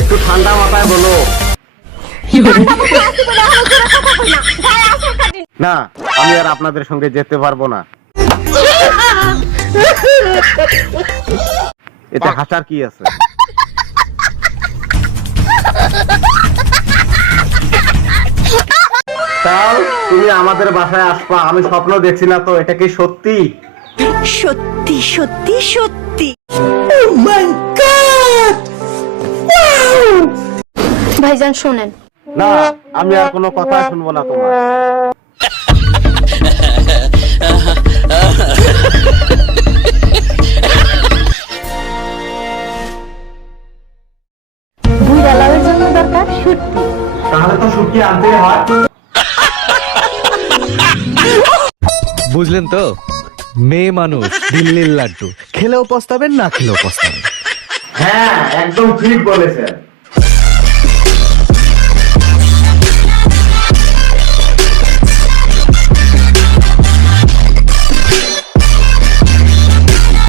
একটু ঠান্ডা মাথায় বলো। না, আমি আর আপনাদের সঙ্গে যেতে পারবো না। এতে হাসার কি আছে? তাও তুমি আমাদের বাসায় আসবা, আমি স্বপ্ন দেখছি না তো, এটা কি সত্যি? সত্যি সত্যি সত্যি। ভাইজান শোনেন, না, আমি আর কোনো কথা শুনবো না তোমার। বুইড়া লাউয়ের জন্য দরকার শুটকি। তাহলে তো শুকিয়ে আনতে হয়। বুঝলেন তো, মেয়ে মানুষ দিল্লির লাড্ডু, খেলেও পস্তাবেন, না খেলেও পস্তাবেন। হ্যাঁ, একদম ঠিক বলেছেন।